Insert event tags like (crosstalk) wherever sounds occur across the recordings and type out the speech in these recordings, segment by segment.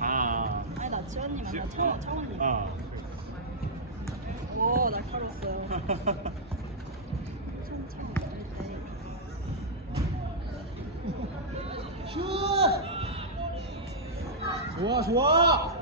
아. 아니 나 지원님 아니라 지- 창원 창원님. 아. 오 날카로웠어요. 천천히 어릴 때. 좋아 좋아.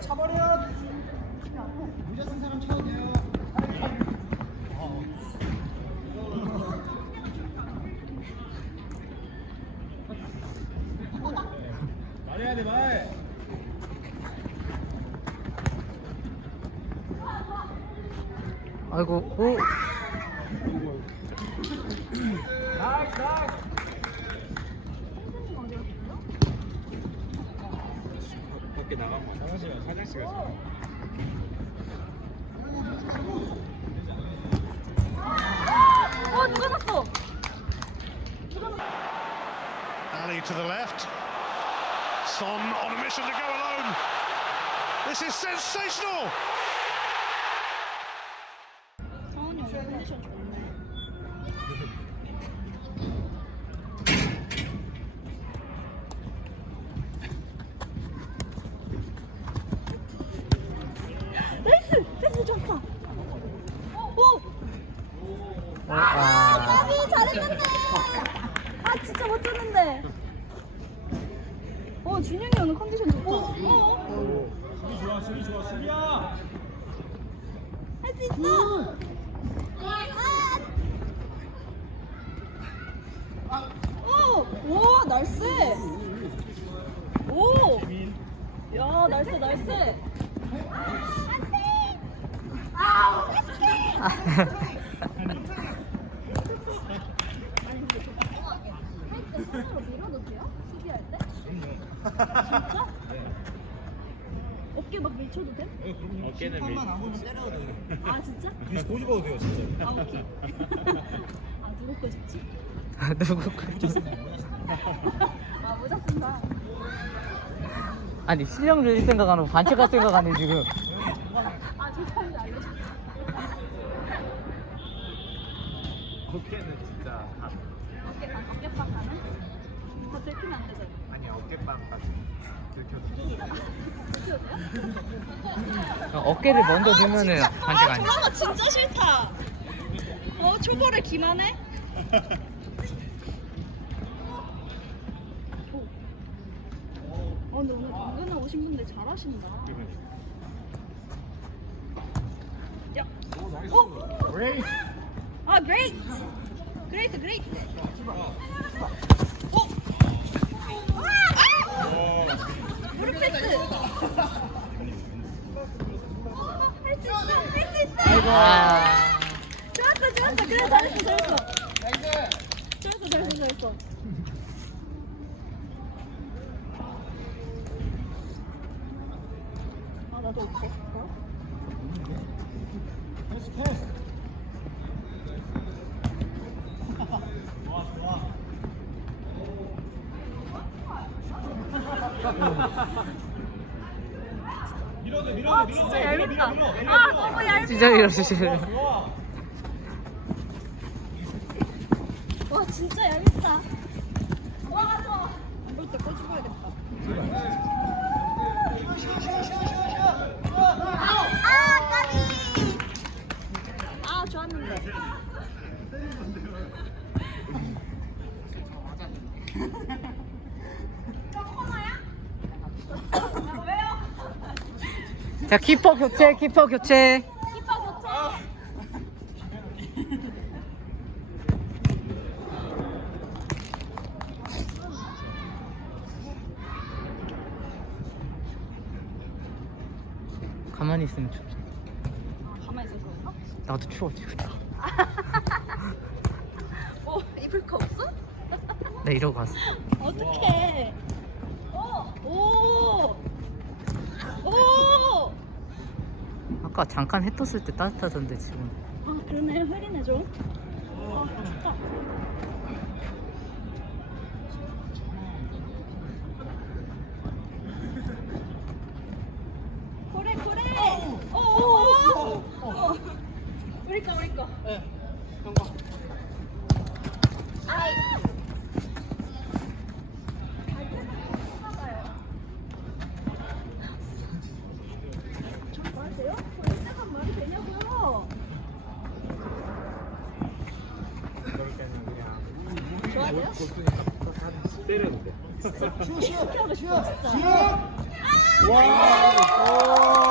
차버려. 모자 쓴 사람 쳐도 돼요. 말해야 돼 말. 아이고, 오. 밖에 나가면 화장실 화장실 가서. 어 누가 났어? Ali to the left. Son on a mission to go alone. This is sensational. 아, 아. 까비 잘했는데. 아 진짜 멋졌는데. 어 준영이 오늘 컨디션 좋다. 어? 수비 좋아 수비 좋아 수비야. 할 수 있어. 아! 오! 와 날쌔. 오! 야 날쌔 날쌔. 손으로 밀어도 돼요? 수비할 때? 진짜? 어깨 막 밀쳐도 돼? 어깨는 밀. 안 보면 때려도 돼. 아 진짜? (laughs) 뒤에서 꼬집어도 돼요 진짜. 아 오케이. (laughs) 아 누구 거 잡지? 누구 거 (laughs) 아 모자 쓴다. 아니, 실력 늘릴 생각 안 하고 반칙할 생각 안 해, 지금. 아 죄송합니다 알려줘. 어깨는 진짜 다. 어깨빵 어깨빵 가는? 다 들키면 안 되죠? 아 니 어깨빵까지? 어, 어깨를 먼저 들면은 반칙 아 아니야. 거 진짜 싫다. 어 초보를 기만해? 어 근데 오늘 당근에 오신 분들 잘하신다. 야, 어? 아 great, great, great. 어? 아! 무릎 패스. 어, 할수 있어, 할 수 있어. 아. 좋았어, 좋았어. 그래, 잘했어, 잘했어. 잘했어, 잘했어, 잘했어. 아, 나도 어때? 어? 패스 패스. 밀어내 밀어내 아, 밀어내. 진짜 얄밉다. 아, 너무 얄밉다. 진짜. 좋아. 와, 진짜 얄밉다. 와, 좋아. 이럴 때 꺼주고야겠다. 아 까비. 아 좋았는데. 자 키퍼 교체 키퍼 교체. 가만히 있으면 춥죠 가만히 있어서 그런가? 나도 추워 지금 어 입을 거 없어? 나 이러고 왔어 어떡해. 어, 오. 오. 아까 잠깐 해 떴을 때 따뜻하던데 지금 아 그러네 흐리네 좀. 아 춥다. 우리 거 우리 거. 예. 형 거. 아이. 말이에요? 이상한 말이 되냐고요? 그럴 때는 그냥 좋아요? 때려도 돼. 쉬어 쉬어 쉬어 쉬어. 와.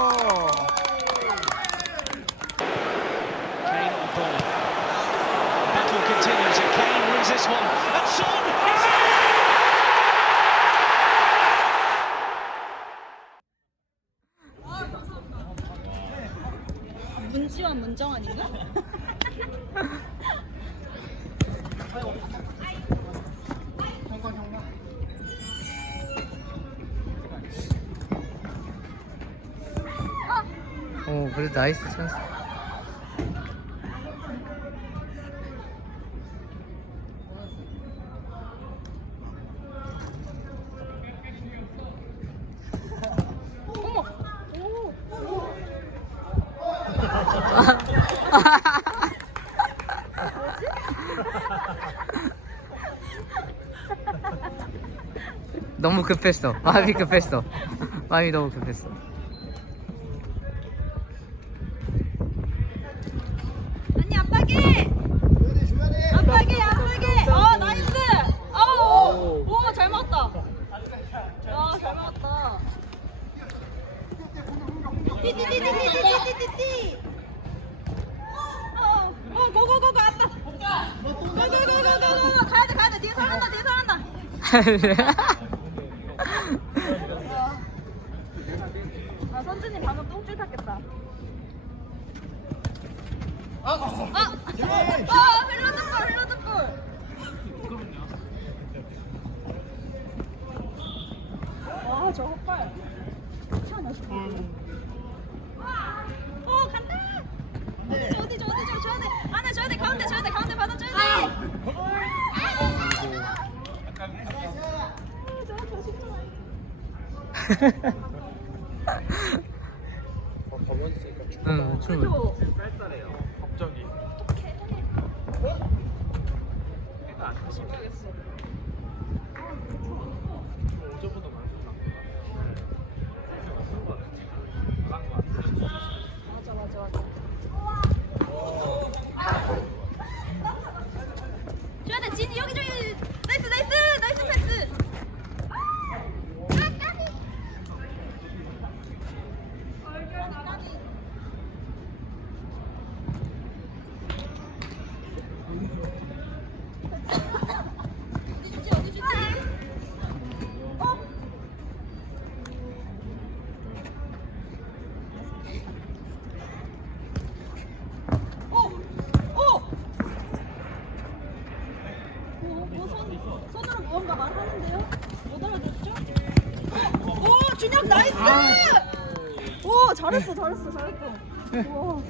문지원 문정환인가? 오 그래도 나이스 찬스 급했어 마음이 급했어 마음이 너무 급했어 아니 압박해. 압박해 압박해. 어 나이스. 어. 오잘 막았다. 야잘 막았다. 띠띠띠띠띠띠띠띠. 어, 어, 고고고고 아빠. 고고고고고 가야 돼 가야 돼 뒤에 살란다 뒤에 살란다. (laughs) 아 선준이 방금 똥줄 탔겠다. 아, 아, 볼, 흘러준 볼. 괜찮아, 저. 어, 가운데 줘야 돼, 가운데 받아줘야 돼. 아. 맞아, 갑자기. 내가 아까 심각했어. 어제보다 손, 손으로 무언가 말하는데요? 못 알아듣죠? 어, 오, 준혁 나이스! 오, 잘했어, 잘했어, 잘했어. (laughs) 와.